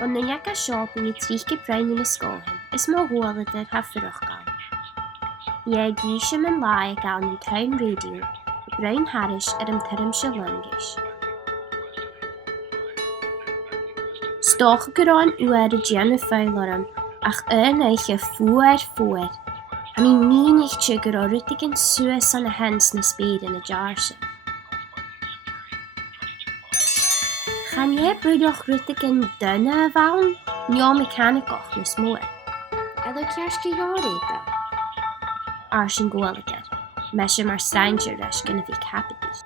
Van na necha seo bu trícha brein na scóthain, is má Ghualadair ha fuireach gáil. Bhí ag gíise man lá ag gáil na thuinn-rèidio, brein thairis an tuirimse leis. Stocha go raibh an uair a déanamh fáil orm, ach h-uinneige fuair. A mi míonaigte go raibh ruitigh an suas an na hens na speuran na dearsa. Chan é brúideach ruitigh an duine a bhain, neo mechanicach na smór. Eile Kirsty McArthur. Ars an Ghualadair, meise mar staintear leis gona bhí capadaí.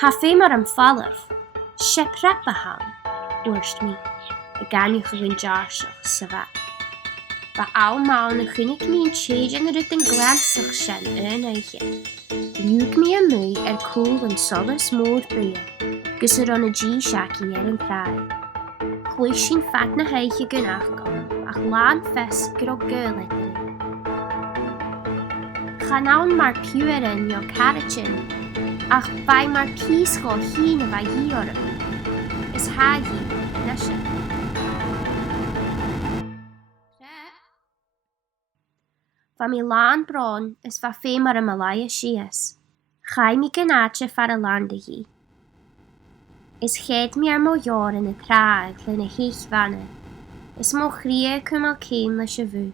Ha fé mar an fallamh, sé prepa ham, uirst mí, a ganiuch a bhain dearseach sa bheith. Ba áil má na chuinnig mín téad an rud an ghlansach sin h-uinneige. Liúg mí a mú cúl an solas mór buia, gus ar an a dí seací ar an práid. Chlúis sin fat na haige gunach gom, ach lán fes gur ó Ghualadair. Chanán mar fuireach neo caratin, ach bai mar písco hín a bheith hí orm. Is hágí na sin. Fa mi lán brán is fa fé mar a malaya sias. Chai mi gnáte far a landaí. Is chéad mi ar mó jaar in a tràth le na héich vanna. Is mó chríe cum al céim leis a bhúr.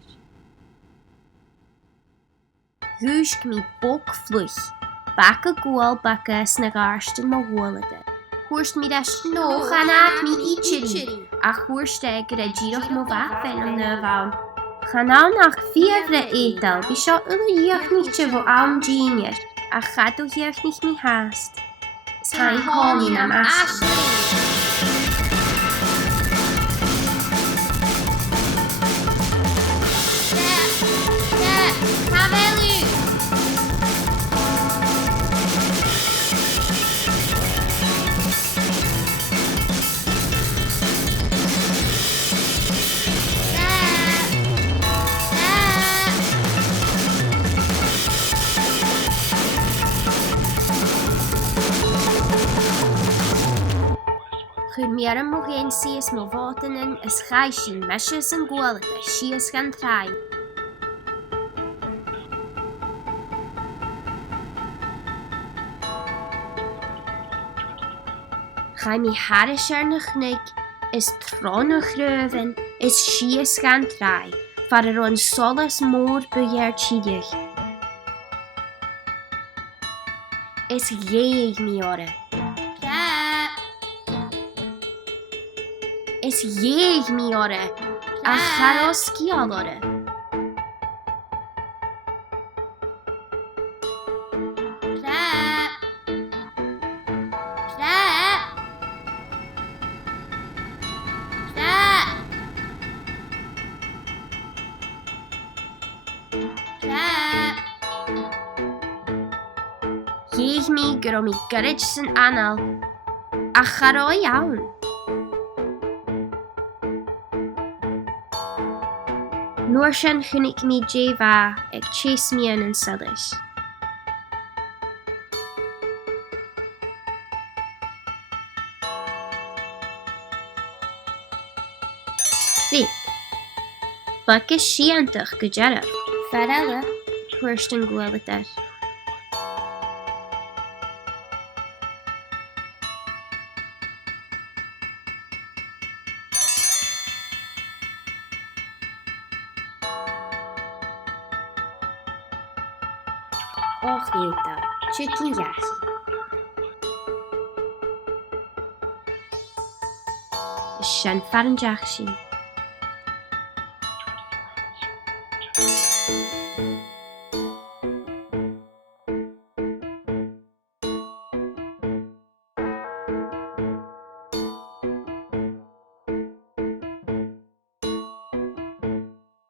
Húsg mi bóg fluch. Bac a gúil bacas na gárstin má Ghualadair. Chúirst mi leis nó chanát mi íchiri, a Choirstaidh gur a ddíoch mó bhac fel an na bhain. Chanán ach fiamhre édal, bhí seo ula dheochnaigte bh am dínear, a chadú dheochnaigh mi háast. Is hain cáilin am asú. Chur mi ar an mógéin sias mó bhátainin is chai sin meise an Ghualadair sias gan tráim. Chai mi haris ar na chnig is trón a chröfin is sias gan tráim, far ar an solas mór buiar tíideach. Is ghéig mi orra. Is dhéag mi orra, a charó scial orra. Dhéag mi gur mi gyrrid san anal, a charó iawn. Nuair sin chuinnig mi déobh ag chés mian an solas. Rí, bacas síantach go dearad. Fear eile, thuairst an Ghualadair. Och éta, tríd leis. Is sin fear an deach sin.